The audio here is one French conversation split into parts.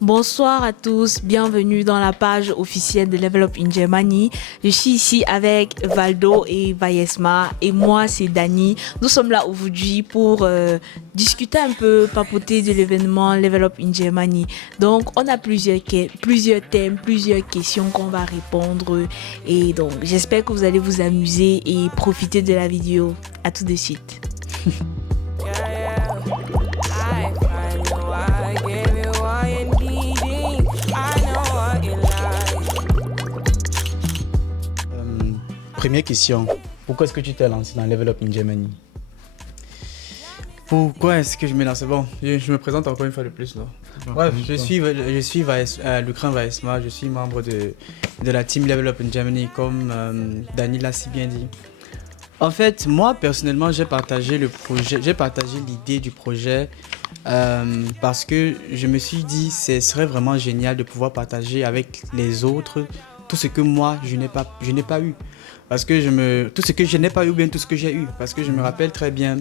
Bonsoir à tous, bienvenue dans la page officielle de Level Up in Germany. Je suis ici avec Valdo et Vayesma et moi c'est Dani. Nous sommes là aujourd'hui pour discuter un peu, papoter de l'événement Level Up in Germany. Donc on a plusieurs thèmes, plusieurs questions qu'on va répondre et donc j'espère que vous allez vous amuser et profiter de la vidéo. À tout de suite. Première question, pourquoi est-ce que tu t'es lancé dans Level Up in Germany? Pourquoi est-ce que je me lance? Bon, je me présente encore une fois de plus. Bref, je suis Lucrin Vayesma, je suis membre de la team Level Up in Germany, comme Dani l'a si bien dit. En fait, moi personnellement, j'ai partagé l'idée du projet parce que je me suis dit ce serait vraiment génial de pouvoir partager avec les autres tout ce que moi je n'ai pas eu. Parce que tout ce que je n'ai pas eu ou bien tout ce que j'ai eu. Parce que je me rappelle très bien,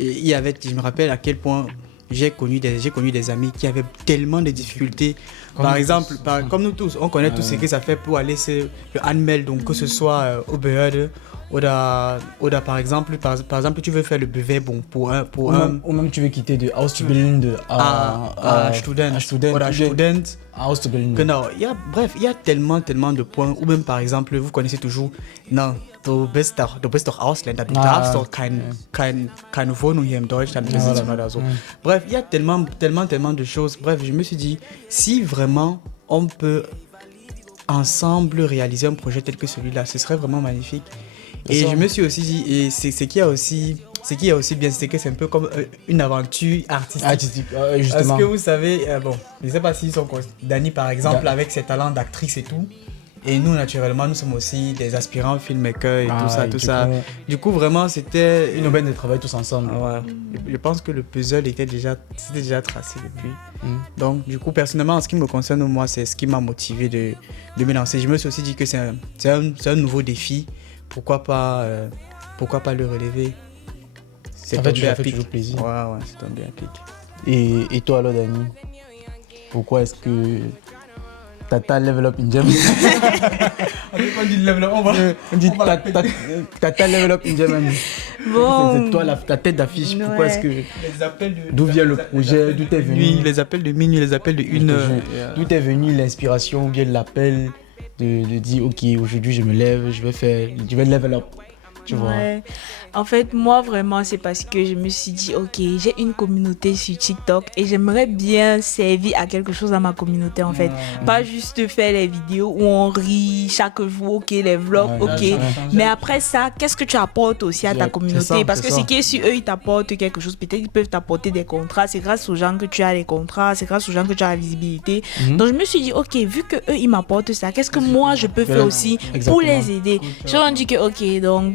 je me rappelle à quel point j'ai connu des amis qui avaient tellement de difficultés. Par exemple, comme nous tous, on connaît tout ce que ça fait pour aller sur le Anmel, donc que ce soit au Behörde, ou par exemple, tu veux faire le brevet pour un ou même tu veux quitter de Auszubildende à Student Auszubildende. Genau. Bref, il y a tellement de points. Ou même par exemple, vous connaissez toujours, non, du bist doch Ausländer, du darfst doch keine Wohnung hier in Deutschland besitzen oder so. Bref, il y a tellement de choses. Bref, je me suis dit, si vraiment on peut ensemble réaliser un projet tel que celui-là, ce serait vraiment magnifique. Et je me suis aussi dit, et ce qui est aussi bien, c'est que c'est un peu comme une aventure artistique. Justement. Parce que vous savez, je ne sais pas s'ils sont Dani par exemple, avec ses talents d'actrice et tout. Et nous, naturellement, nous sommes aussi des aspirants filmmakers et tout ça. Du coup, vraiment, c'était une aubaine de travail tous ensemble. Ouais. Je pense que le puzzle c'était déjà tracé depuis. Donc, du coup, personnellement, en ce qui me concerne, moi, c'est ce qui m'a motivé de me lancer. Je me suis aussi dit que c'est un nouveau défi. Pourquoi pas le relever? Ça fait toujours plaisir. Ouais, c'est tombé à pic. Et toi alors, Dani, pourquoi est-ce que Tata Level Up in Germany? On dit Level Up, on dit Tata Level Up in Germany. Bon. C'est toi ta tête d'affiche. Ouais. Pourquoi est-ce que d'où vient le projet? D'où t'es venu? Les appels de minuit, les appels de 1 heure. D'où t'es venu l'inspiration ou bien l'appel de dire ok, aujourd'hui je me lève, je vais level up, tu vois. En fait, moi vraiment c'est parce que je me suis dit ok, j'ai une communauté sur TikTok et j'aimerais bien servir à quelque chose dans ma communauté en fait. Pas juste faire les vidéos où on rit chaque jour, ok, les vlogs, mais après ça, qu'est-ce que tu apportes aussi à ta communauté? Parce que ce qui est sur eux, ils t'apportent quelque chose, peut-être ils peuvent t'apporter des contrats, c'est grâce aux gens que tu as les contrats, c'est grâce aux gens que tu as la visibilité. Donc je me suis dit ok, vu que eux ils m'apportent ça, qu'est-ce que moi je peux faire aussi pour les aider? Je me dis que ok, donc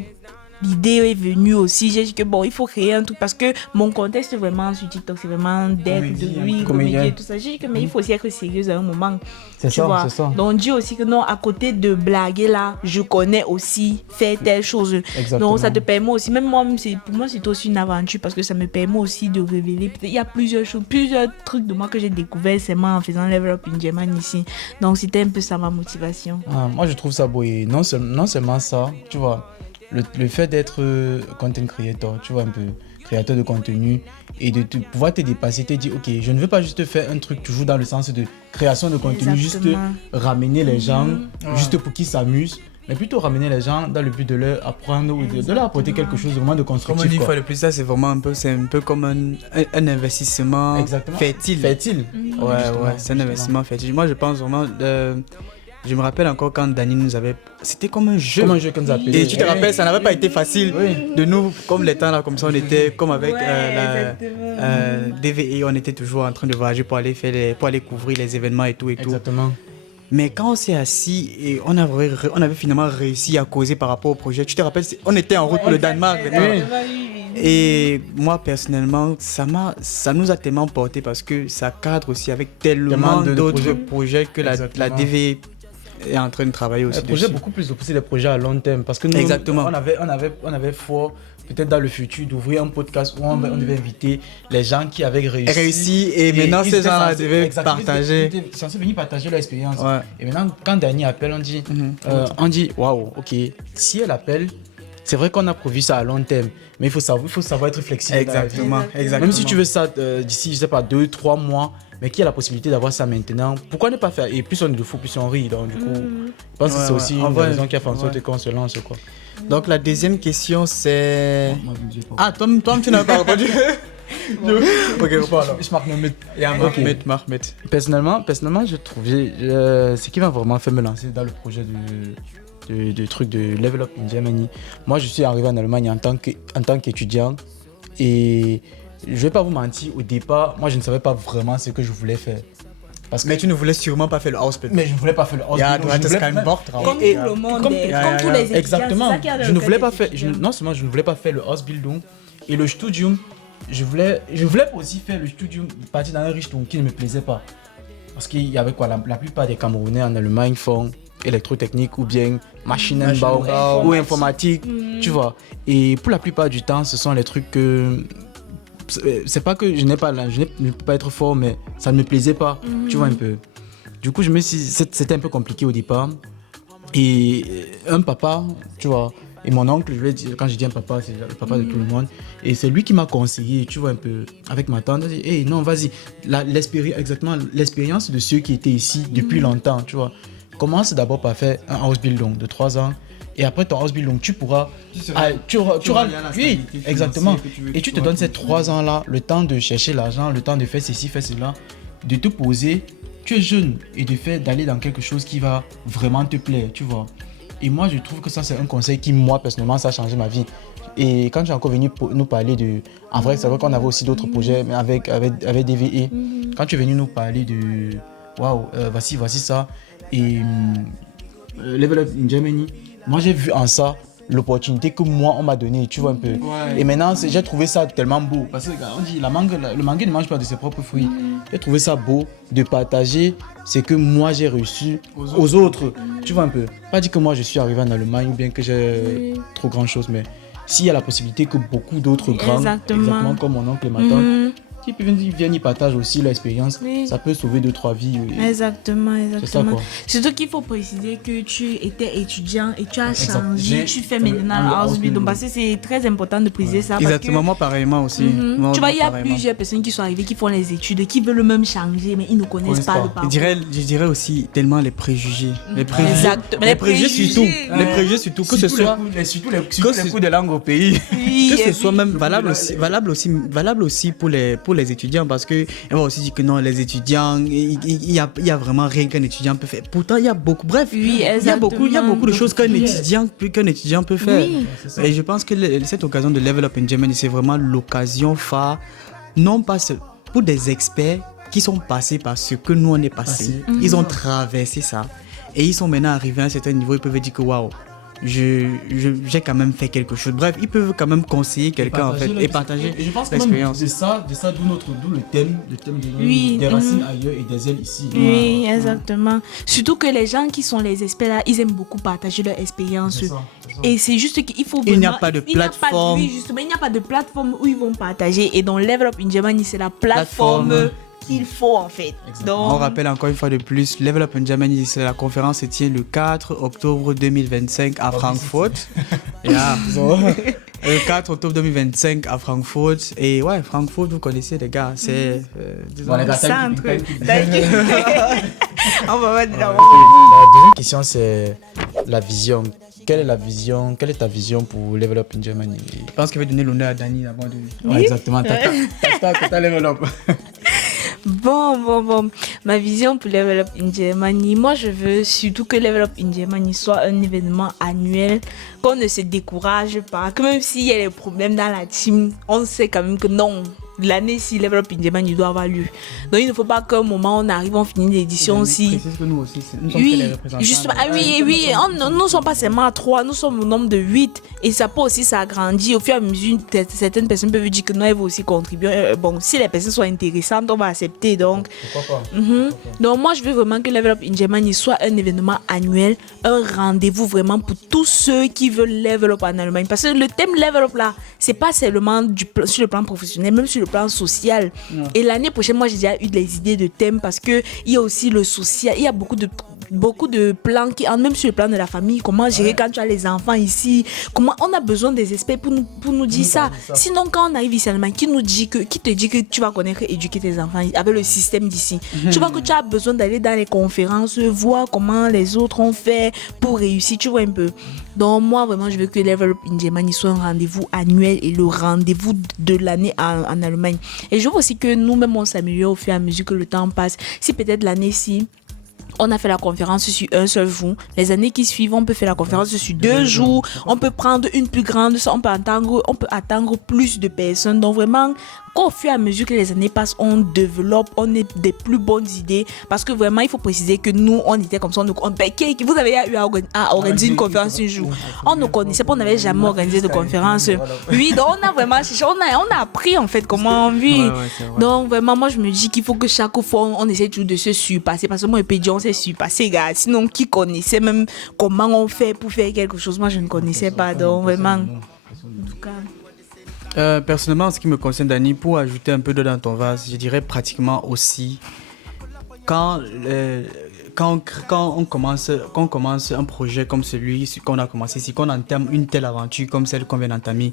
l'idée est venue aussi, j'ai dit que bon, il faut créer un truc parce que mon contexte vraiment sur TikTok, c'est vraiment d'être comédie et tout ça. J'ai dit que mais il faut aussi être sérieuse à un moment. C'est ça. Donc on dit aussi que non, à côté de blaguer là, je connais aussi faire telle chose. Exactement. Donc ça te permet aussi, même moi, pour moi c'est aussi une aventure parce que ça me permet aussi de révéler. Il y a plusieurs choses, plusieurs trucs de moi que j'ai découvert seulement en faisant Level Up in Germany ici. Donc c'était un peu ça ma motivation. Moi je trouve ça beau et non seulement ça, tu vois. Le fait d'être content creator, tu vois, un peu créateur de contenu et de pouvoir te dépasser, te dire ok, je ne veux pas juste faire un truc toujours dans le sens de création de contenu, juste ramener les gens, juste pour qu'ils s'amusent, mais plutôt ramener les gens dans le but de leur apprendre ou de leur apporter quelque chose vraiment de constructif. Comme on dit une fois de plus, ça c'est vraiment un peu comme un investissement fertile. Ouais, c'est un investissement fertile. Moi je pense vraiment... Je me rappelle encore quand Dani nous avait... C'était comme un jeu. Comme un jeu qu'on nous appelait. Et tu te rappelles, ça n'avait pas été facile de nous, comme les temps là, comme ça, on était comme avec DVE, on était toujours en train de voyager pour aller couvrir les événements et tout. Exactement. Mais quand on s'est assis et on avait finalement réussi à causer par rapport au projet, tu te rappelles, on était en route pour le Danemark. Et moi personnellement, ça nous a tellement porté parce que ça cadre aussi avec tellement d'autres projets que la DVE est en train de travailler aussi. Des projets beaucoup plus de pousser des projets à long terme parce que nous, on avait foi peut-être dans le futur, d'ouvrir un podcast où on devait inviter les gens qui avaient réussi. Et maintenant, ils ces étaient gens-là censés- devaient exactement, partager. Ils étaient censés venir partager leur expérience. Ouais. Et maintenant, quand Dani appelle, on dit waouh, ok, si elle appelle, c'est vrai qu'on a prévu ça à long terme, mais il faut savoir être flexible. Exactement. Même si tu veux ça d'ici, je sais pas, 2-3 mois, mais qui a la possibilité d'avoir ça maintenant, pourquoi ne pas faire? Et plus on est de fou, plus on rit. Donc, du coup, je pense que c'est aussi une raison qui a fait en sorte qu'on se lance, quoi. Donc, la deuxième question, c'est. Moi, je ne sais pas. Ah, toi, tu n'as pas répondu. Ok, voilà. Je marque mon mythe. Mahmet. Personnellement, je trouve ce qui m'a vraiment fait me lancer dans le projet de truc de Level Up in Germany. Moi, je suis arrivé en Allemagne en tant qu'étudiant et je vais pas vous mentir, au départ, moi, je ne savais pas vraiment ce que je voulais faire. Mais tu ne voulais sûrement pas faire le Ausbildung. Mais je ne voulais pas faire le Ja, Ausbildung. du hattest keinen Bock drauf. Comme tout le monde, comme tous les étudiants. Exactement. C'est ça qui a Je ne voulais pas fait faire, non seulement je ne voulais pas faire le Ausbildung et le Studium, je voulais aussi faire le Studium, partir dans un Richtung qui ne me plaisait pas. Parce qu'il y avait quoi, la plupart des Camerounais en Allemagne font électrotechnique ou bien Maschinenbau ou informatique, tu vois. Et pour la plupart du temps, ce sont les trucs que c'est pas que je ne peux pas être fort, mais ça ne me plaisait pas, tu vois un peu. Du coup, c'était un peu compliqué au départ. Et un papa, tu vois, et mon oncle, quand je dis un papa, c'est le papa de tout le monde. Et c'est lui qui m'a conseillé, tu vois, un peu, avec ma tante. Il a dit, hey, non, vas-y, l'expérience de ceux qui étaient ici depuis longtemps, tu vois. Commence d'abord par faire un Ausbildung de 3 ans. Et après ton Ausbildung, tu pourras. Oui, exactement. Et tu te donnes ces 3 ans-là, le temps de chercher l'argent, le temps de faire ceci, faire cela, de te poser. Tu es jeune et d'aller dans quelque chose qui va vraiment te plaire, tu vois. Et moi, je trouve que ça, c'est un conseil qui, moi, personnellement, ça a changé ma vie. Et quand tu es encore venu nous parler de... En vrai, c'est vrai qu'on avait aussi d'autres projets, mais avec DVE. Quand tu es venu nous parler de... Waouh, voici ça. Et Level Up in Germany, moi, j'ai vu en ça l'opportunité que moi, on m'a donnée, tu vois un peu. Ouais. Et maintenant, j'ai trouvé ça tellement beau. Parce que on dit, le mangue ne mange pas de ses propres fruits. J'ai trouvé ça beau de partager ce que moi, j'ai reçu aux autres. Tu vois un peu. Pas dire que moi, je suis arrivé en Allemagne ou bien que j'ai trop grand chose, mais s'il y a la possibilité que beaucoup d'autres grands, exactement comme mon oncle et ma tante, qui viennent y partager aussi l'expérience, ça peut sauver 2-3 vies. Exactement. C'est ça, quoi. Surtout qu'il faut préciser que tu étais étudiant et tu as changé, tu fais maintenant Ausbildung. Parce que c'est très important de préciser ça. Exactement, moi pareillement aussi. Tu vois, il y a plusieurs personnes qui sont arrivées, qui font les études, qui veulent même changer, mais ils ne connaissent pas le parcours. Je dirais aussi tellement les préjugés. Les préjugés surtout. Les préjugés surtout, que ce soit... Surtout les cours de langue au pays. Que ce soit même valable aussi pour les étudiants, parce que on va aussi dire que non, les étudiants, il y a vraiment rien qu'un étudiant peut faire. Pourtant, il y a beaucoup, il y a beaucoup de choses qu'un étudiant peut faire. Et je pense que cette occasion de Level Up in Germany, c'est vraiment l'occasion phare, non pas pour des experts qui sont passés par ce que nous on est passé. Ils ont traversé ça et ils sont maintenant arrivés à un certain niveau. Ils peuvent dire que waouh, j'ai quand même fait quelque chose. Bref, ils peuvent quand même conseiller quelqu'un en fait et partager je pense l'expérience. De ça d'où le thème des racines ailleurs et des ailes ici. Oui, exactement. Surtout que les gens qui sont les experts là, ils aiment beaucoup partager leur expérience. C'est ça. Et c'est juste qu'il faut vraiment... Il n'y a pas de plateforme. Il n'y a pas de plateforme où ils vont partager. Et dans Level Up in Germany, c'est la plateforme qu'il faut en fait. Donc... On rappelle encore une fois de plus, Level Up in Germany, la conférence se tient le 4 octobre 2025 à Francfort. Le 4 octobre 2025 à Francfort. Et ouais, Francfort, vous connaissez les gars, c'est... centre. On va mettre la deuxième question, c'est la vision. Quelle est ta vision pour Level Up in Germany? Je pense qu'il va donner l'honneur à Dani avant de... Ouais, exactement. T'as Level Up. Bon. Ma vision pour Level Up in Germany, moi je veux surtout que Level Up in Germany soit un événement annuel, qu'on ne se décourage pas, que même s'il y a des problèmes dans la team, on sait quand même que non, l'année-ci, Level Up in Germany, il doit avoir lieu. Donc, il ne faut pas qu'à un moment, on arrive, on finit l'édition aussi. Que nous aussi, nous sommes Oui, les représentants. justement, nous ne sommes pas seulement à 3, nous sommes au nombre de 8. Et ça peut aussi s'agrandir. Au fur et à mesure, certaines personnes peuvent dire que nous, elles vont aussi contribuer. Bon, si les personnes sont intéressantes, on va accepter. Donc, Pourquoi pas? donc moi, je veux vraiment que Level Up in Germany soit un événement annuel, un rendez-vous vraiment pour tous ceux qui veulent Level Up en Allemagne. Parce que le thème Level Up là, c'est pas seulement sur le plan professionnel, même sur le plan social. Et l'année prochaine, moi, j'ai déjà eu des idées de thèmes parce que il y a aussi le social, il y a beaucoup de plans qui entrent même sur le plan de la famille. Comment gérer quand tu as les enfants ici? Comment on a besoin des experts pour nous dire ça. Sinon, quand on arrive ici en Allemagne, qui te dit que tu vas connaître et éduquer tes enfants avec le système d'ici? Tu vois que tu as besoin d'aller dans les conférences, voir comment les autres ont fait pour réussir, tu vois un peu. Donc moi, vraiment, je veux que Level Up in Germany soit un rendez-vous annuel et le rendez-vous de l'année en Allemagne. Et je veux aussi que nous-mêmes, on s'améliore au fur et à mesure que le temps passe. Si peut-être l'année-ci, on a fait la conférence sur un seul jour. Les années qui suivent, on peut faire la conférence sur 2 jours. On peut prendre une plus grande, on peut attendre plus de personnes. Donc vraiment, qu'au fur et à mesure que les années passent, on développe, on ait des plus bonnes idées. Parce que vraiment, il faut préciser que nous, on était comme ça. Vous avez eu à organiser une conférence un jour. On ne connaissait pas, on n'avait jamais organisé de conférence. Oui, donc on a vraiment cherché, on a appris en fait comment on vit. Donc vraiment, moi je me dis qu'il faut que chaque fois, on essaie toujours de se surpasser. Parce que moi, je on s'est surpassé, gars. Sinon, qui connaissait même comment on fait pour faire quelque chose? Moi, je ne connaissais pas. Donc vraiment, en tout cas. Personnellement, en ce qui me concerne, Dani, pour ajouter un peu d'eau dans ton vase, je dirais pratiquement aussi quand on commence un projet comme celui qu'on a commencé ici, qu'on entame une telle aventure comme celle qu'on vient d'entamer,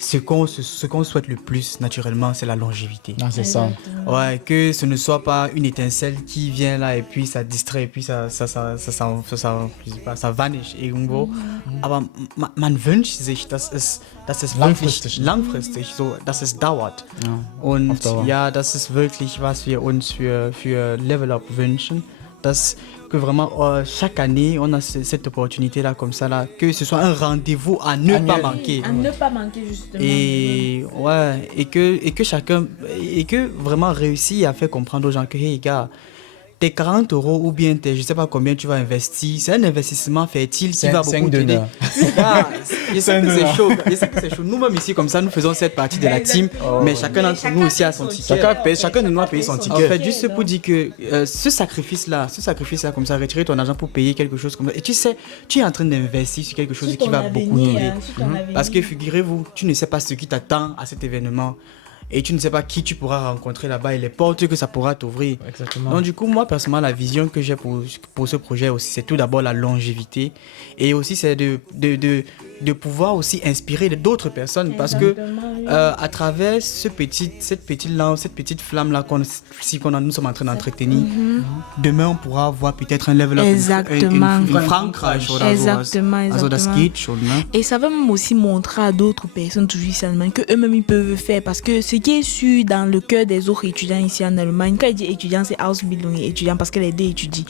ce qu'on souhaite le plus naturellement, c'est la longévité. Ah, c'est ça. Ouais, que ce ne soit pas une étincelle qui vient là et puis ça distrait et puis ça vanish irgendwo. Aber man wünscht sich, dass es wirklich langfristig so, dass es dauert. Ja, und ja, das ist wirklich, was wir uns für Level Up wünschen. Que vraiment chaque année on a cette opportunité là comme ça là, que ce soit un rendez-vous à ne pas manquer. À ne pas manquer justement. Et ouais, et que chacun vraiment réussit à faire comprendre aux gens que hey gars, tes 40 euros ou bien je sais pas combien tu vas investir, c'est un investissement fertile qui va beaucoup t'aider. Je sais que c'est chaud. Nous-mêmes ici, comme ça, nous faisons cette partie de la team, mais chacun d'entre nous aussi a son ticket. Chacun de nous a payé son ticket. En fait, juste pour dire que ce sacrifice-là, comme ça, retirer ton argent pour payer quelque chose comme ça, et tu sais, tu es en train d'investir sur quelque chose qui va beaucoup t'aider. Parce que figurez-vous, tu ne sais pas ce qui t'attend à cet événement. Et tu ne sais pas qui tu pourras rencontrer là-bas et les portes que ça pourra t'ouvrir. Exactement. Donc du coup, moi personnellement, la vision que j'ai pour ce projet aussi, c'est tout d'abord la longévité. Et aussi, c'est de pouvoir aussi inspirer d'autres personnes. Parce que à travers cette petite flamme-là nous sommes en train d'entretenir, demain on pourra voir peut-être un level up. Exactement. In Frankreich oder Exactement. Also das geht schon, ne? Et ça va même aussi montrer à d'autres personnes toujours ici en Allemagne que eux-mêmes ils peuvent faire. Parce que ce qui est sûr dans le cœur des autres étudiants ici en Allemagne, quand il dit étudiant, c'est Ausbildung et étudiant parce que les deux étudient.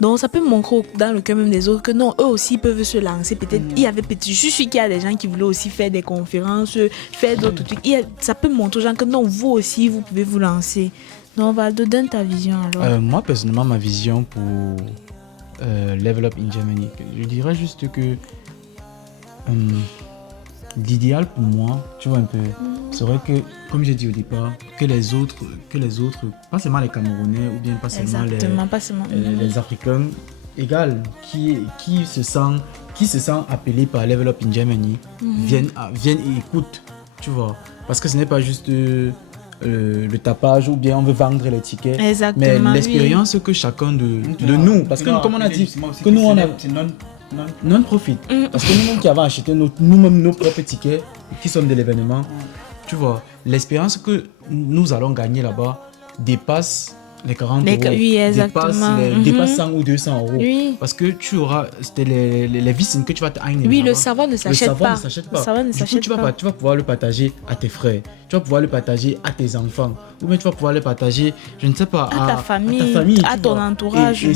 Donc ça peut montrer dans le cœur même des autres que non, eux aussi peuvent se lancer. Peut-être je suis sûr qu'il y a des gens qui voulaient aussi faire des conférences, faire d'autres trucs. Ça peut montrer aux gens que non, vous aussi vous pouvez vous lancer. Donc Valdo, donne ta vision alors. Moi personnellement, ma vision pour Level Up in Germany, je dirais juste que l'idéal pour moi, tu vois un peu, serait que, comme j'ai dit au départ, que les autres, pas seulement les Camerounais ou bien pas seulement les Africains, égal, qui se sent appelé par Level Up in Germany, viennent et écoutent, tu vois, parce que ce n'est pas juste le tapage ou bien on veut vendre les tickets. Exactement, mais l'expérience que chacun de nous, parce que comme on a dit, que nous on a non-profit, parce que nous-mêmes qui avons acheté nous-mêmes nos propres tickets qui sont de l'événement, tu vois, l'expérience que nous allons gagner là-bas dépasse les 40 euros, oui, dépasse 100 ou 200 euros. Oui. Parce que tu auras les vices que tu vas t'aigner. Oui, le savoir ne s'achète pas. Du coup, tu vas pouvoir le partager à tes frères, tu vas pouvoir le partager à tes enfants, ou bien tu vas pouvoir le partager, je ne sais pas, à ta famille, à ton entourage.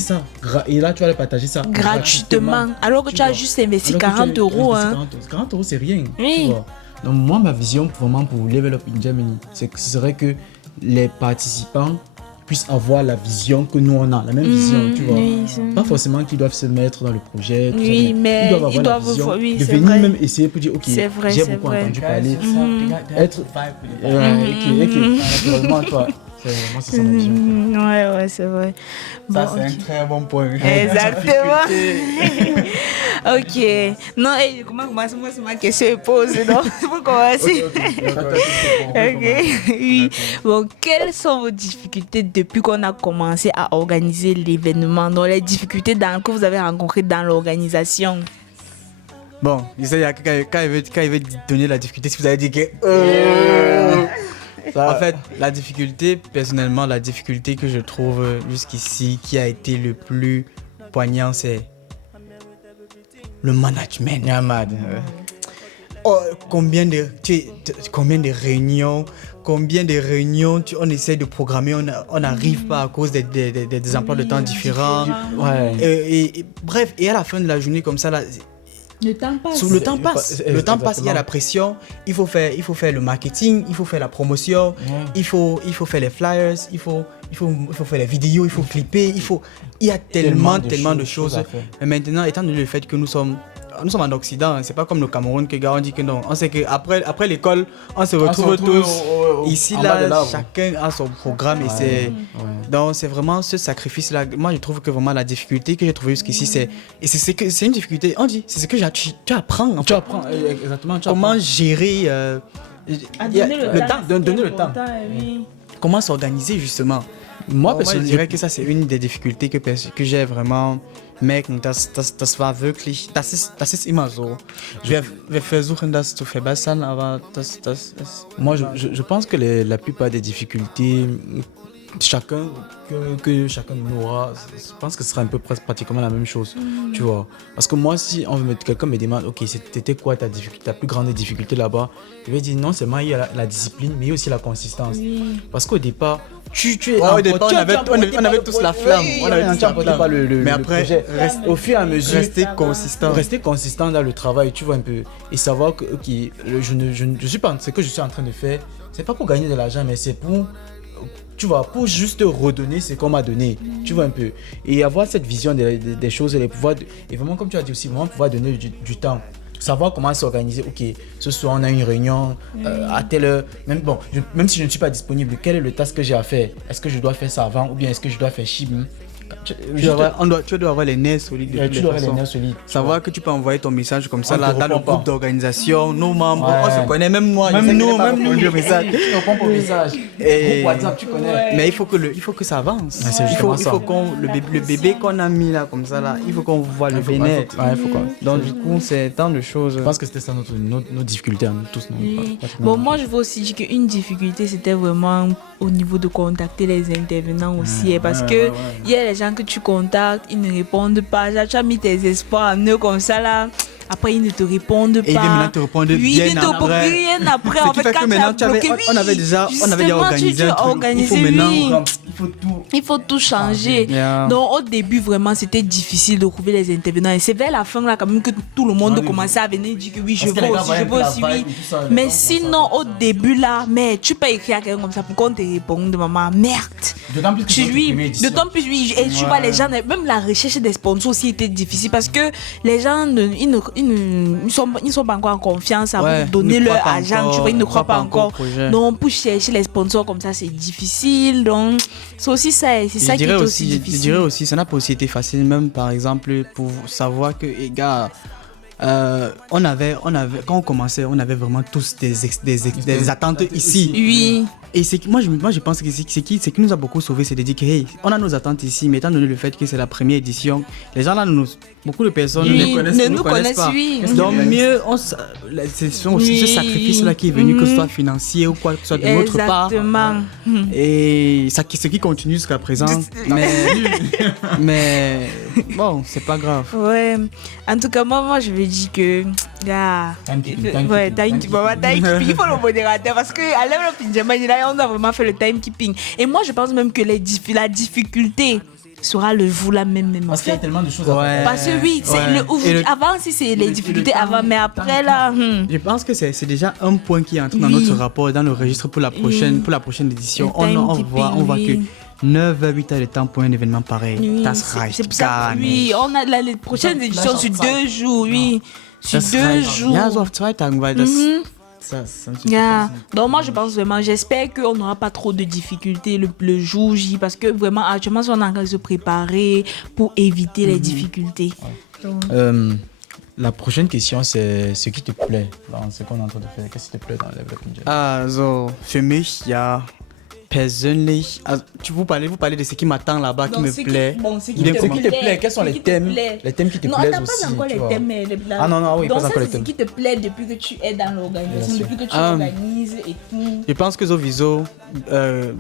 Et là, tu vas le partager ça gratuitement. Alors que tu as juste investi 40 euros. 40 euros, c'est rien. Oui. Tu vois. Donc moi, ma vision vraiment pour Level Up in Germany, ce serait que les participants puissent avoir la vision que nous on a, la même vision, tu vois. Oui, Pas forcément qu'ils doivent se mettre dans le projet, tout oui, ça, mais ils doivent avoir la vision de venir même essayer pour dire ok, j'ai beaucoup entendu parler, être naturellement toi. C'est vraiment ça ma vision. Ouais, c'est vrai. Ça, c'est un très bon point. Exactement. Ok. Non, comment moi, c'est ma question est posée, non? C'est pour commencer. Ok. Oui. Bon, quelles sont vos difficultés depuis qu'on a commencé à organiser l'événement? Donc, les difficultés que vous avez rencontrées dans l'organisation. Bon, quand il veut donner la difficulté, si vous avez dit que... En fait, la difficulté, personnellement, la difficulté que je trouve jusqu'ici, qui a été le plus poignant, c'est le management. Combien de réunions, on essaie de programmer, on n'arrive pas à cause des emplois de temps différents. Bref, et à la fin de la journée comme ça, là, le temps passe, il y a la pression, il faut faire le marketing, il faut faire la promotion, il faut faire les flyers, il faut faire les vidéos, il faut clipper, il y a tellement de choses. Mais maintenant, étant donné le fait que nous sommes en Occident, c'est pas comme le Cameroun que on dit que non. On sait qu'après l'école, on se retrouve tous. Ici, là, chacun a son programme et donc c'est vraiment ce sacrifice-là. Moi, je trouve que vraiment la difficulté que j'ai trouvée jusqu'ici, c'est une difficulté. On dit, c'est ce que tu apprends. En fait. Tu apprends, exactement. Comment gérer donner le temps. Comment s'organiser justement. Moi, je dirais que ça, c'est une des difficultés que j'ai vraiment. Merken, das war wirklich, das ist immer so. Wir versuchen das zu verbessern, aber das ist... Moi, je pense que la plupart des difficultés, que chacun de nous aura, je pense que ce sera un peu pratiquement la même chose, tu vois. Parce que moi, si quelqu'un me demande, ok, c'était quoi ta plus grande difficulté là-bas, je vais dire non seulement il y a la discipline, mais il y a aussi la consistance. Parce qu'au départ, on avait tous la flamme. Mais après, au fur et à mesure, rester consistant dans le travail, tu vois un peu, et savoir que je suis pas, ce que je suis en train de faire, c'est pas pour gagner de l'argent, mais c'est pour, tu vois, pour juste redonner ce qu'on m'a donné, tu vois un peu, et avoir cette vision des choses et vraiment comme tu as dit aussi, vraiment pouvoir donner du temps. Savoir comment s'organiser, ok, ce soir on a une réunion à telle heure, même si je ne suis pas disponible, quel est le task que j'ai à faire? Est-ce que je dois faire ça avant ou bien est-ce que je dois faire chim? Tu dois avoir les nerfs solides. Tu dois avoir les nerfs solides. Savoir que tu peux envoyer ton message comme ça là, dans le groupe d'organisation, nos membres, on se connaît, même moi, même nous. Le message. Tu réponds pour message. Et WhatsApp, tu connais. Mais il faut que ça avance. Il faut le bébé qu'on a mis là comme ça là, il faut qu'on voit le bénéfice. Donc du coup, c'est tant de choses. Je pense que c'était ça nos difficultés à nous tous. Bon, moi je veux aussi dire qu'une difficulté c'était vraiment au niveau de contacter les intervenants aussi, parce que il y a les gens que tu contactes, ils ne répondent pas. Tu as mis tes espoirs en eux comme ça là. Après, ils ne te répondent pas. Et ils viennent te répondre bien après. Rien après. En fait, quand tu as bloqué, on avait déjà organisé un truc. Il faut maintenant, il faut tout changer. Donc, au début, vraiment, c'était difficile de trouver les intervenants. Et c'est vers la fin, là, quand même, que tout le monde commençait à venir dire que oui, je veux aussi, oui. Mais sinon, au début, là, mais tu peux écrire à quelqu'un comme ça pour qu'on te réponde, maman. Merde. D'autant plus, oui. Et tu vois, les gens, même la recherche des sponsors aussi était difficile parce que les gens, ils sont pas encore en confiance à vous donner leur argent, tu vois, ils ne croient pas encore. Donc pour chercher les sponsors comme ça, c'est difficile. Donc c'est aussi ça, c'est ça qui est aussi difficile. Je dirais aussi, ça n'a pas aussi été facile, même par exemple pour savoir que les gars, on avait quand on commençait, on avait vraiment tous des attentes ici. Oui. Et moi je pense que ce qui nous a beaucoup sauvé, c'est de dire que hey, on a nos attentes ici, mais étant donné le fait que c'est la première édition, les gens là, beaucoup de personnes ne nous connaissent pas. Oui. Donc mieux, c'est aussi ce sacrifice là qui est venu, que ce soit financier ou quoi que ce soit de notre part. Exactement. Et ça, ce qui continue jusqu'à présent. mais bon, c'est pas grave. Ouais. En tout cas, moi je veux dire que là, il faut le modérateur parce que à l'heure on doit vraiment faire le timekeeping. Et moi je pense même que la difficulté sera le vous là même en Parce qu'il y a fait. tellement de choses à faire. Parce que oui, c'est avant si c'est les difficultés avant, mais après là. Je pense que c'est déjà un point qui est entré dans notre rapport, dans le registre pour la prochaine édition. On voit que 9 à 8 heures de temps pour un événement pareil. Oui, Das reicht c'est pour ça. gar Oui, nicht. on a les prochaines éditions sur 2 jours, oui. Sur Das 2 reicht. jours. Ja, so auf 2 Tagen, weil das. Ça me suffit. Yeah. Donc moi je pense vraiment, j'espère qu'on n'aura pas trop de difficultés le jour J parce que vraiment actuellement on est en train de se préparer pour éviter les difficultés. Donc, La prochaine question, c'est ce qui te plaît dans ce qu'on est en train de faire. Qu'est-ce qui te plaît dans Level Up Ninja? Also, für mich, ja, persönlich, also, vous parlez de ce qui m'attend là-bas, qui me plaît. Ce qui te plaît, quels sont les thèmes qui te non, plaisent t'as aussi? pas encore les thèmes, mais Ah non, oui, donc pas ça, encore les c'est ce thèmes. qui te plaît depuis que tu es dans l'organisation, Bien depuis que tu Ah. organises et tout. Je pense que Zoviso,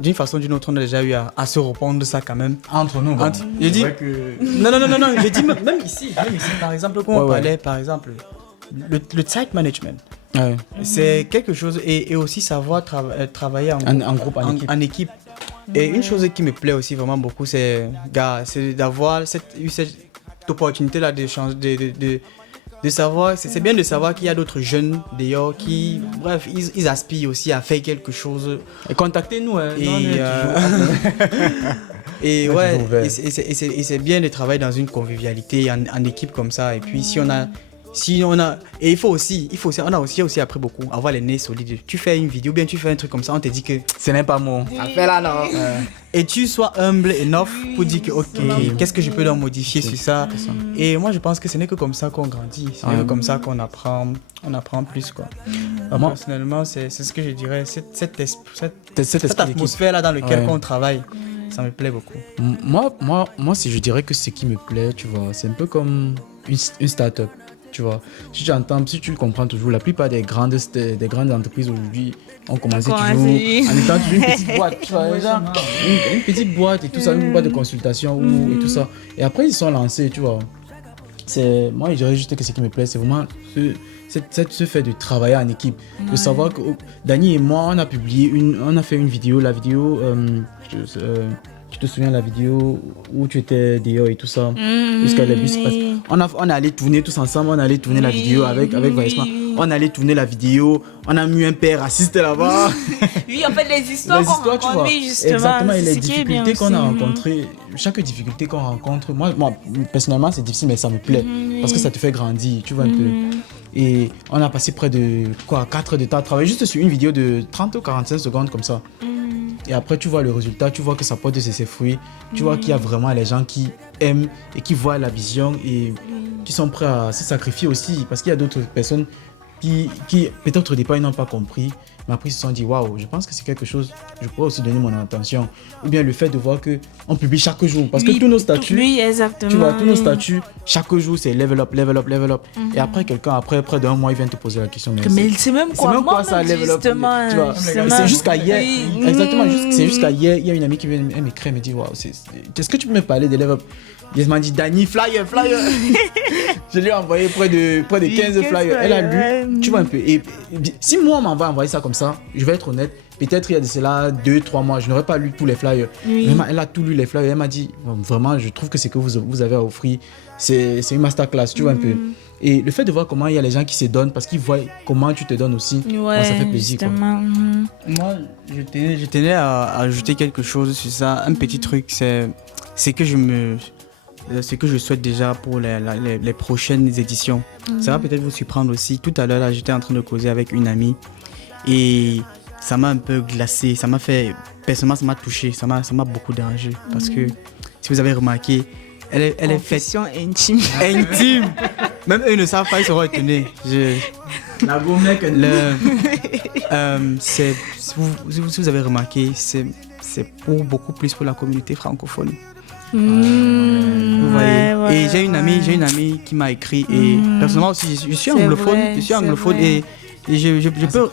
d'une façon ou d'une autre, on a déjà eu à se répondre ça quand même. Entre nous, bon. Je dis, C'est vrai que... non, je dis même ici, par exemple, quand on parlait, par exemple, le site management. Ouais. C'est quelque chose, et aussi savoir travailler En groupe, en équipe. en équipe. Et une chose qui me plaît aussi vraiment beaucoup, c'est d'avoir eu cette opportunité-là de savoir, c'est bien de savoir qu'il y a d'autres jeunes d'ailleurs qui, bref, ils aspirent aussi à faire quelque chose. Et contactez-nous. Hein. Et On est ouais, toujours ouvert. et c'est bien de travailler dans une convivialité en équipe comme ça. Et puis et il faut aussi, on a aussi appris beaucoup, avoir les nez solides. Tu fais une vidéo, bien tu fais un truc comme ça, on te dit que Ce n'est pas moi. fais là non. Et tu sois humble enough pour dire que ok, qu'est-ce que je peux donc modifier sur ça. Et moi je pense que ce n'est que comme ça qu'on grandit, c'est que comme ça qu'on apprend plus quoi. Moi- Personnellement, c'est ce que je dirais, cette Cette atmosphère là dans laquelle Ouais. on travaille, ça me plaît beaucoup. Moi, si je dirais que ce qui me plaît, tu vois, c'est un peu comme une start-up, tu vois. Si tu le comprends toujours, la plupart des grandes entreprises aujourd'hui ont commencé toujours en étant toujours une petite boîte, tu vois, genre, une petite boîte et tout ça, une boîte de consultation et tout ça. Et après, ils sont lancés, tu vois. Moi, je dirais juste que ce qui me plaît, c'est vraiment ce fait de travailler en équipe, de savoir que Dani et moi, on a fait une vidéo, tu te souviens de la vidéo où tu étais dehors et tout ça, jusqu'à le bus passe. On allait tourner tous ensemble, on allait tourner la vidéo avec Vaisma. On allait tourner la vidéo, on a mis un père raciste là-bas. Oui, en fait, les histoires qu'on tu vois. rencontre, justement. Exactement, et c'est les ce qui est bien difficultés qu'on a aussi. rencontrées, chaque difficulté qu'on rencontre, moi personnellement c'est difficile mais ça me plaît parce que ça te fait grandir, tu vois un peu. Et on a passé près de 4 heures de temps à travailler juste sur une vidéo de 30 ou 45 secondes comme ça. Et après tu vois le résultat, tu vois que ça porte ses fruits, tu vois qu'il y a vraiment les gens qui aiment et qui voient la vision et qui sont prêts à se sacrifier aussi parce qu'il y a d'autres personnes qui peut-être au départ ils n'ont pas compris, mais après ils se sont dit waouh, je pense que c'est quelque chose, je pourrais aussi donner mon attention. Ou bien le fait de voir que on publie chaque jour parce que tous nos statuts, Oui, exactement. tu vois, tous nos statuts, chaque jour c'est level up. Et après près d'un mois, il vient te poser la question. Mais c'est même quoi, même moi, ça, level up, justement. tu vois. justement. C'est jusqu'à hier. Oui. Exactement, c'est jusqu'à hier, il y a une amie qui vient m'écrire et me dit waouh, est-ce que tu peux me parler de level up? Il m'a dit Dani, flyer. Je lui ai envoyé près de 15 flyers. Elle a lu, tu vois un peu. Et si moi on m'envoie envoyer ça comme ça, je vais être honnête, peut-être il y a de cela 2-3 mois, je n'aurais pas lu tous les flyers. Oui. Mais elle a tout lu les flyers. Elle m'a dit vraiment, je trouve que ce que vous avez à offrir, c'est une masterclass, tu vois un peu. Et le fait de voir comment il y a les gens qui se donnent parce qu'ils voient comment tu te donnes aussi, Ouais, ça fait plaisir. Quoi. justement. Moi, je tenais à ajouter quelque chose sur ça, un petit truc, c'est que ce que je souhaite déjà pour les prochaines éditions. Ça va peut-être vous surprendre aussi. Tout à l'heure, là, j'étais en train de causer avec une amie et ça m'a un peu glacé. Ça m'a fait, personnellement, ça m'a touché. Ça m'a beaucoup dérangé parce que si vous avez remarqué, elle est faite Confession intime. intime. Même eux ne savent pas, ils seront étonnés. La go mec, Si vous avez remarqué, c'est beaucoup plus pour la communauté francophone. Vous voyez. Et j'ai une amie qui m'a écrit et personnellement aussi je suis anglophone, et je peux.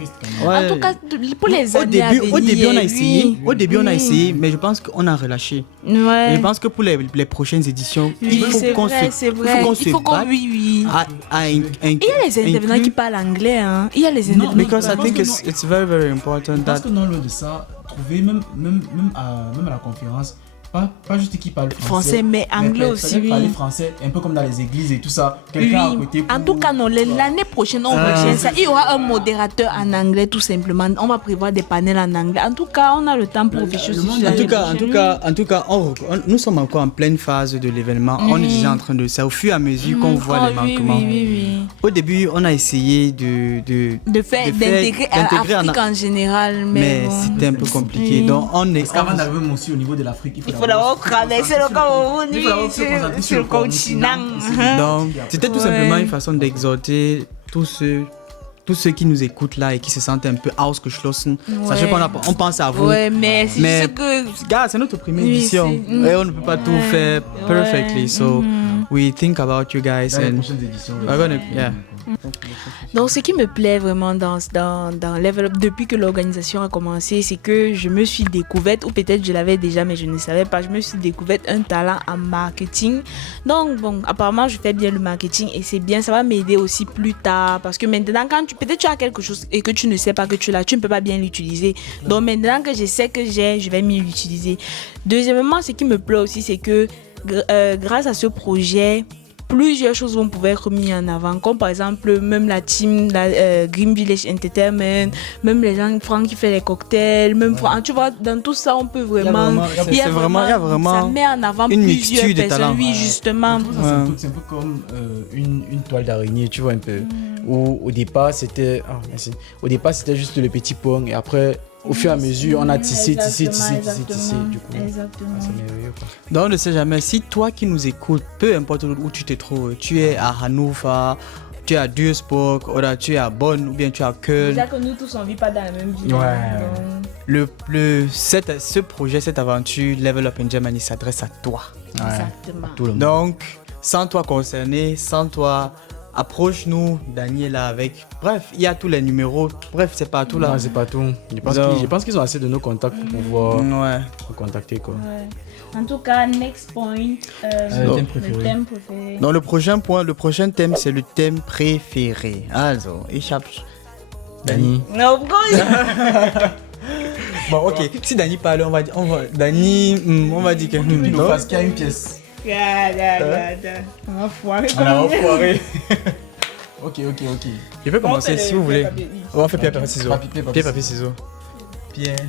En tout cas, pour les années à venir, Au début on a essayé, mais je pense qu'on a relâché. Ouais. Et je pense que pour les prochaines éditions, Oui, il faut qu'on c'est se vrai. Il faut qu'on batte oui. à Il y a les intervenants qui parlent anglais, hein. Il y a les intervenants. Because I parce think que it's very very important Parce that que non, loin de ça, trouver même à la conférence, pas juste qui parle français, mais anglais aussi, oui. Parler français, un peu comme dans les églises et tout ça. Quelqu'un à côté. En tout cas, non, l'année prochaine, on retient ça. Il y aura un modérateur en anglais, tout simplement. On va prévoir des panels en anglais. En tout cas, on a le temps pour réfléchir. En tout cas, nous sommes encore en pleine phase de l'événement. On est déjà en train de ça. Au fur et à mesure qu'on voit les manquements. Oui. Au début, on a essayé d'intégrer l'Afrique en général. Mais c'était un peu compliqué. Donc, parce qu'avant d'arriver aussi au niveau de l'Afrique, il faut d'abord traverser le Cameroun sur le continent. Donc, c'était tout simplement une façon d'exhorter tous ceux qui nous écoutent là et qui se sentent un peu ausgeschlossen. Sachez qu'on pense à vous. Ouais, mais gars, c'est notre première édition. Et on ne peut pas tout faire perfectly. So, we think about you guys. Dans les prochaines éditions. Donc, ce qui me plaît vraiment dans Level Up depuis que l'organisation a commencé, c'est que je me suis découverte, ou peut-être je l'avais déjà, mais je ne savais pas, je me suis découverte un talent en marketing. Donc, bon, apparemment, je fais bien le marketing et c'est bien, ça va m'aider aussi plus tard. Parce que maintenant, quand peut-être tu as quelque chose et que tu ne sais pas que tu l'as, tu ne peux pas bien l'utiliser. Donc, maintenant que je sais que je vais mieux l'utiliser. Deuxièmement, ce qui me plaît aussi, c'est que grâce à ce projet, plusieurs choses vont pouvoir être mises en avant, comme par exemple même la team Green Village Entertainment, même les gens, Franck qui fait les cocktails, même Franck, tu vois, dans tout ça on peut vraiment, il y a vraiment ça met en avant une plusieurs personnes, oui, justement. C'est un peu comme une toile d'araignée, tu vois, un peu. Où au départ c'était juste le petit point et après au fur et à mesure, on a tissé. Du coup, exactement. C'est merveilleux, quoi. Donc, on ne sait jamais. Si toi qui nous écoutes, peu importe où tu te trouves, tu es à Hannover, tu es à Duisburg, ou tu es à Bonn, ou bien tu es à Köln. Déjà que nous tous, on ne vit pas dans la même ville. Ce projet, cette aventure, Level Up in Germany, s'adresse à toi. Exactement. Tout le monde. Donc, sans toi concerné, sans toi... Approche-nous, Daniel, avec... Bref, il y a tous les numéros. Bref, c'est pas tout là. Non, c'est pas tout. Je pense qu'ils ont assez de nos contacts pour pouvoir nous contacter, quoi. En tout cas, next point. Le thème préféré. Donc, le prochain thème, c'est le thème préféré. Also, ich hab... Dani. No, bon, ok. Si Dani parle, on va dire que... Il nous fasse qu'il y a une pièce. On va foirer. Ok. Je peux commencer si vous voulez. On va faire pierre, papier, ciseaux. Pierre, papier, ciseaux. Pierre,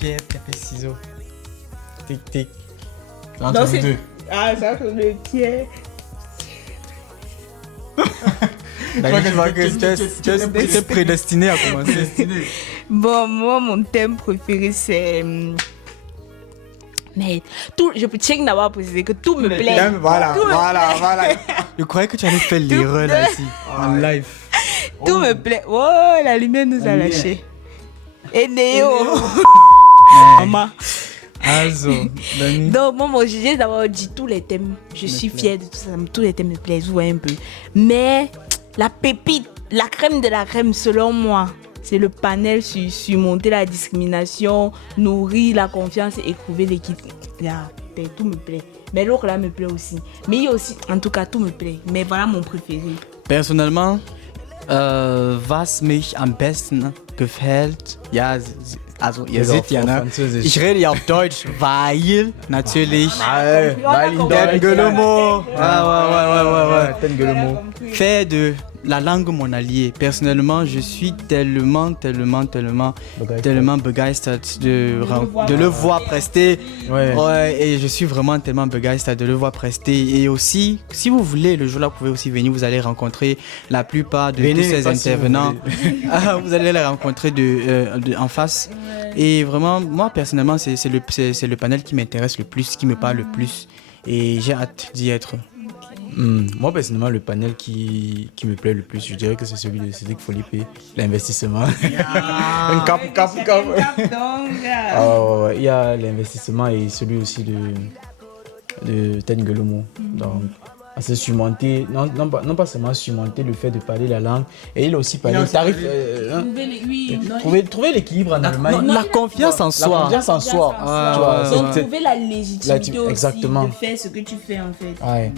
papier, ciseaux. Tic, tic. Entre vous deux. Ah, ça c'est le pierre. Tu es prédestiné à commencer. Bon, moi, mon thème préféré, c'est... Mais je peux check d'avoir précisé que tout me plaît. Voilà. Je croyais que tu allais faire l'erreur là ici, en live. Tout me plaît. Oh, la lumière nous a lâchés. Et Néo. Maman. Donc, moi, j'ai d'abord dit tous les thèmes. Je suis fière de tout ça. Tous les thèmes me plaisent, vous voyez un peu. Mais la pépite, la crème de la crème, selon moi, c'est le panel sur surmonter la discrimination, nourrir la confiance et éprouver l'équipe. Tout me plaît. Mais l'autre là me plaît aussi. Mais il y a aussi, en tout cas, tout me plaît. Mais voilà mon préféré. Personnellement, was mich am besten gefällt, also ihr seht ja, ne? Ich rede ja auf Deutsch, weil natürlich fait de la langue mon allié. Personnellement, je suis tellement begeistert de le voir prester. Et je suis vraiment tellement begeistert de le voir prester. Et aussi, si vous voulez, le jour-là, vous pouvez aussi venir, vous allez rencontrer la plupart de tous ces intervenants. Vous allez les rencontrer en face. Et vraiment, moi, personnellement, c'est le panel qui m'intéresse le plus, qui me parle le plus. Et j'ai hâte d'y être. Moi personnellement le panel qui me plaît le plus, je dirais que c'est celui de Cédric Folipe, l'investissement. Un cap. Il y a l'investissement et celui aussi de Ten Guelomo. Donc c'est surmonter, non pas seulement surmonter le fait de parler la langue, et il a aussi parlé trouver l'équilibre en Allemagne. La confiance en soi. La confiance en soi. Donc trouver la légitimité aussi exactement. de faire ce que tu fais en fait. Ouais.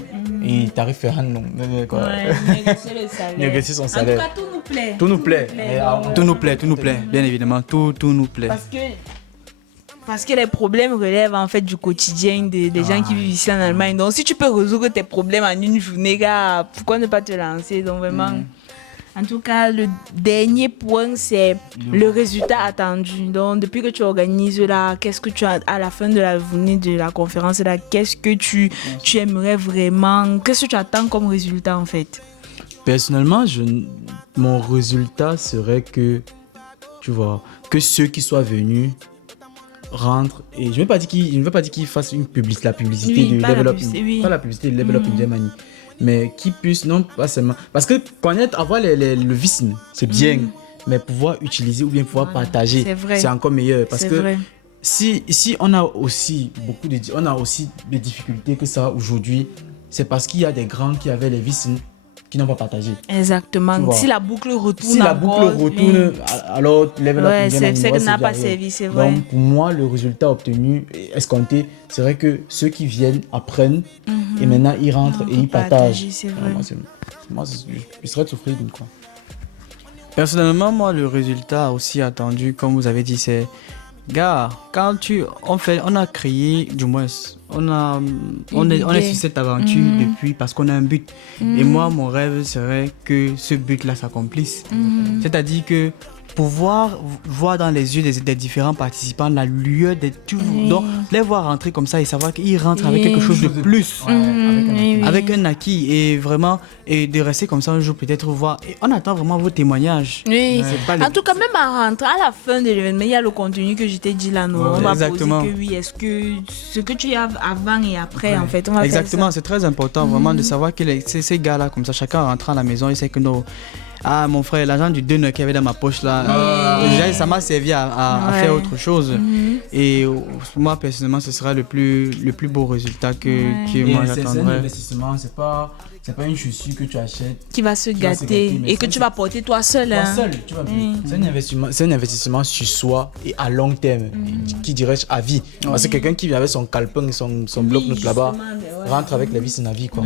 Et t'arrives à faire négocier le salaire. Négocier son salaire. En tout cas, tout nous plaît. Tout nous plaît, bien évidemment. Tout nous plaît. Parce que Parce que les problèmes relèvent en fait du quotidien des gens qui vivent ici en Allemagne. Donc si tu peux résoudre tes problèmes en une journée, gars, pourquoi ne pas te lancer? Donc vraiment, en tout cas, le dernier point, c'est le résultat attendu. Donc depuis que tu organises là, qu'est-ce que tu as à la fin de la journée de la conférence là, qu'est-ce que tu aimerais vraiment, qu'est-ce que tu attends comme résultat en fait? Personnellement, mon résultat serait que, tu vois, que ceux qui soient venus rentrent, et je ne veux pas dire qu'ils fassent la publicité de Level Up, pas la publicité de Level Up in Germany, mais qu'ils puissent, non pas seulement, parce que avoir le Wissen, c'est bien, mais pouvoir utiliser ou bien pouvoir partager, c'est encore meilleur, parce que si on a aussi des difficultés que ça aujourd'hui, c'est parce qu'il y a des grands qui avaient les Wissen qui n'ont pas partagé. Exactement. Si la boucle retourne, alors Level Up in Germany, c'est que n'a pas servi, c'est vrai. Donc pour moi, le résultat obtenu, escompté, serait que ceux qui viennent apprennent et maintenant ils rentrent et ils partagent. C'est vrai. Moi, je serais souffrir d'une quoi. Personnellement, moi, le résultat aussi attendu, comme vous avez dit, c'est gars, on a créé, du moins, on est sur cette aventure depuis parce qu'on a un but. Et moi, mon rêve serait que ce but-là s'accomplisse. C'est-à-dire que pouvoir voir dans les yeux des différents participants la lueur donc les voir rentrer comme ça et savoir qu'ils rentrent avec quelque chose de plus, avec un acquis, et vraiment, et de rester comme ça un jour, peut-être voir, et on attend vraiment vos témoignages. En tout cas, même à rentrer à la fin de l'événement, il y a le contenu que je t'ai dit là, non, on va poser que est-ce que ce que tu as avant et après, en fait, on va exactement, faire ça. c'est très important vraiment de savoir que ces gars-là, comme ça, chacun rentre à la maison, il sait que non. Ah, mon frère, l'argent du donner qu'il y avait dans ma poche là, déjà ça m'a servi à faire autre chose. Et moi personnellement, ce sera le plus beau résultat que moi j'attendrai. C'est un investissement, c'est pas une chaussure que tu achètes qui va se gâter et que tu vas porter toi seul. Tu vas c'est un investissement sur soi et à long terme, qui dirais-je à vie. Parce que quelqu'un qui vient avec son calepin et son bloc-notes là-bas rentre avec la vie, c'est la vie quoi.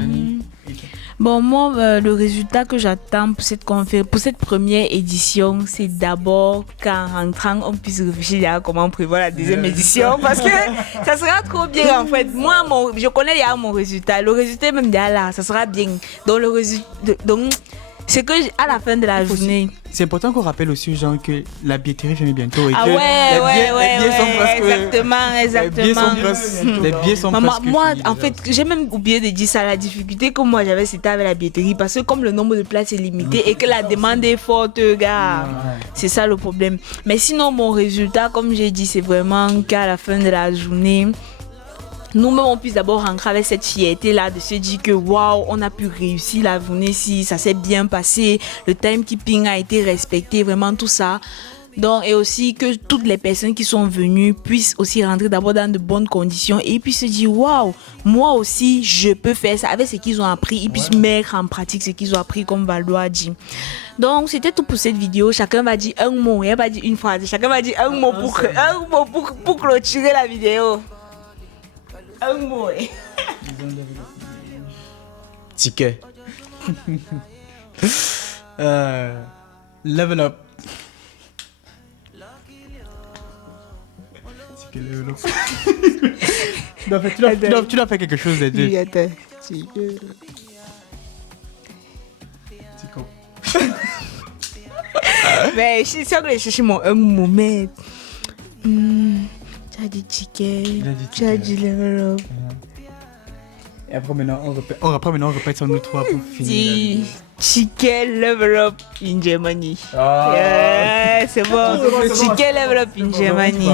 Bon, moi, le résultat que j'attends pour cette première édition, c'est d'abord qu'en rentrant, on puisse réfléchir à comment prévoir la deuxième édition, parce que ça sera trop bien en fait. Moi, je connais déjà mon résultat. Le résultat même déjà là, ça sera bien. Donc, le résultat... c'est que à la fin de la journée... C'est important qu'on rappelle aussi aux gens que la billetterie finit bientôt. Et que les billets sont presque... Exactement. Les billets sont presque... Moi, en fait, j'ai même oublié de dire ça. La difficulté que moi j'avais, c'était avec la billetterie. Parce que comme le nombre de places est limité et que la demande est forte, gars, c'est ça le problème. Mais sinon, mon résultat, comme j'ai dit, c'est vraiment qu'à la fin de la journée... nous-mêmes, on puisse d'abord rentrer avec cette fierté-là de se dire que waouh, on a pu réussir la journée, si ça s'est bien passé, le timekeeping a été respecté, vraiment tout ça. Donc, et aussi que toutes les personnes qui sont venues puissent aussi rentrer d'abord dans de bonnes conditions et puis se dire waouh, moi aussi je peux faire ça avec ce qu'ils ont appris, ils puissent mettre en pratique ce qu'ils ont appris, comme Valdo a dit. Donc c'était tout pour cette vidéo. Chacun va dire un mot, il va pas dire une phrase, chacun va dire un mot pour clôturer la vidéo. Un mot. Ticket. Level up. Ticket level up. tu dois faire quelque chose des deux. Oui, attends. Mais je suis sûre que je cherche un moment. Tu as dit ticket, tu as dit level up. Et après maintenant on répète ça nous trois pour finir. Ticket level up in Germany. Yeah, c'est bon. Ticket level up in Germany.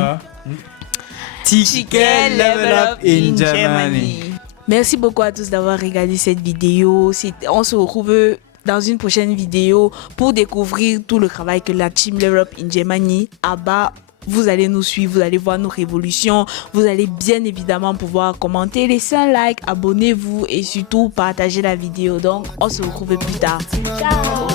Ticket level up in Germany. Merci beaucoup à tous d'avoir regardé cette vidéo. On se retrouve dans une prochaine vidéo pour découvrir tout le travail que la team Level Up in Germany a bas. Vous allez nous suivre, vous allez voir nos révolutions, vous allez bien évidemment pouvoir commenter, laisser un like, abonnez-vous et surtout partager la vidéo. Donc, on se retrouve plus tard. Ciao!